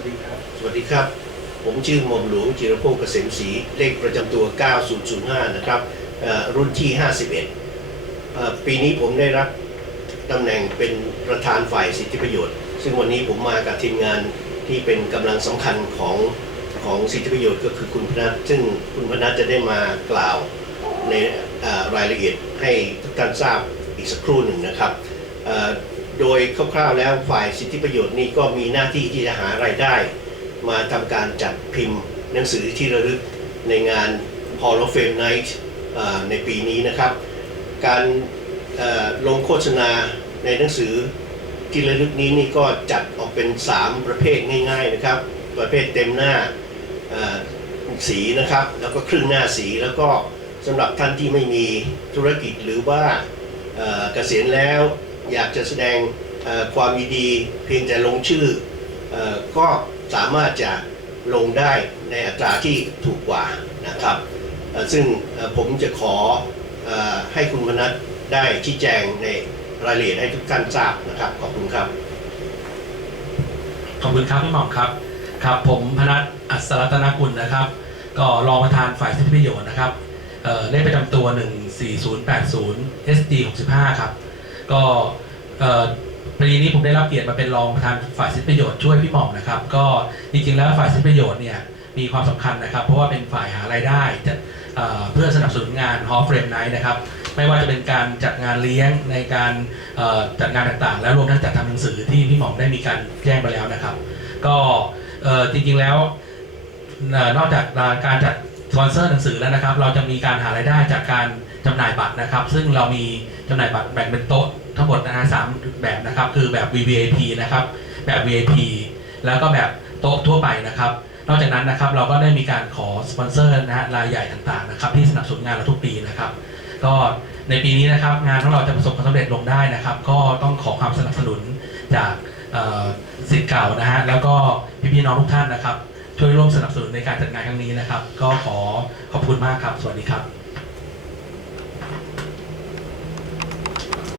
วัสดีครับ สวัสดีครับ ผมชื่อหม่อมหลวงจิรพงศ์เกษมศรีเลขประจำตัว 9005 นะครับรุ่นที่ 51 ปีนี้ผมได้รับตำแหน่งเป็นประธานฝ่ายสิทธิประโยชน์ ซึ่งวันนี้ผมมากับทีมงานที่เป็นกำลังสำคัญของของสิทธิประโยชน์ก็คือคุณพนัทซึ่งคุณพนัทจะได้มากล่าวในรายละเอียดให้ทุกท่านทราบอีกสักครู่หนึ่งนะครับ โดยคร่าวๆแล้วฝ่ายสิทธิประโยชน์นี่ก็มีหน้าที่ที่จะหารายได้ มาทำการจัดพิมพ์หนังสือที่ระลึกในงาน Hall of Fame Night ในปีนี้นะครับ การลงโฆษณาในหนังสือที่ระลึกนี้นี่ก็จัดออกเป็น 3 ประเภทง่าย ๆนะครับ ประเภทเต็มหน้าสีนะครับ แล้วก็ครึ่งหน้าสีแล้วก็สำหรับท่านที่ไม่มีธุรกิจหรือว่าเกษียณแล้ว อยากจะแสดงความยินดีเพียงแต่ลงชื่ออก็สามารถจะลงได้ในอัตราที่ถูกกว่านะครับ ซึ่งผมจะขออให้คุณมนัทได้ชี้แจงในรายละเอียดให้ทุกท่านทราบนะครับ ขอบคุณครับ ขอบคุณครับพี่หม่อมครับครับ ผมพนัทอัศรัตนกุลนะครับ ก็รองประธานฝ่ายสิทธิประโยชน์นะครับเเลขประจำตัว 14080 SD 65 ครับ ก็ปีนี้ผมได้รับเกียรติมาเป็นรองประธานฝ่ายสิทธิประโยชน์ช่วยพี่หม่อมนะครับ ก็จริงๆแล้วฝ่ายสิทธิประโยชน์เนี่ยมีความสำคัญนะครับ เพราะว่าเป็นฝ่ายหารายได้จะเพื่อสนับสนุนงาน Hall Frame Night นะครับไม่ว่าจะเป็นการจัดงานเลี้ยงในการจัดงานต่างๆ แล้วรวมทั้งจัดทำหนังสือที่พี่หม่อมได้มีการแจ้งไปแล้วนะครับ ก็จริงๆแล้วนอกจากการจัด สปอนเซอร์หนังสือแล้วนะครับ เราจะมีการหารายได้จากการจำหน่ายบัตรนะครับ ซึ่งเรามีจำหน่ายบัตรแบ่งเป็นโต๊ะทั้งหมดนะฮะสามแบบนะครับ คือแบบ VVIP นะครับ แบบ VIP แล้วก็แบบโต๊ะทั่วไปนะครับ นอกจากนั้นนะครับเราก็ได้มีการขอสปอนเซอร์นะฮะรายใหญ่ต่างๆนะครับ ที่สนับสนุนงานเราทุกปีนะครับ ก็ในปีนี้นะครับ งานของเราจะประสบความสำเร็จลงได้นะครับ ก็ต้องขอความสนับสนุนจากสิทธิ์เก่านะฮะแล้วก็พี่ๆน้องทุกท่านนะครับ ช่วยร่วมสนับสนุนในการจัดงานครั้งนี้นะครับ ก็ขอขอบคุณมากครับ สวัสดีครับ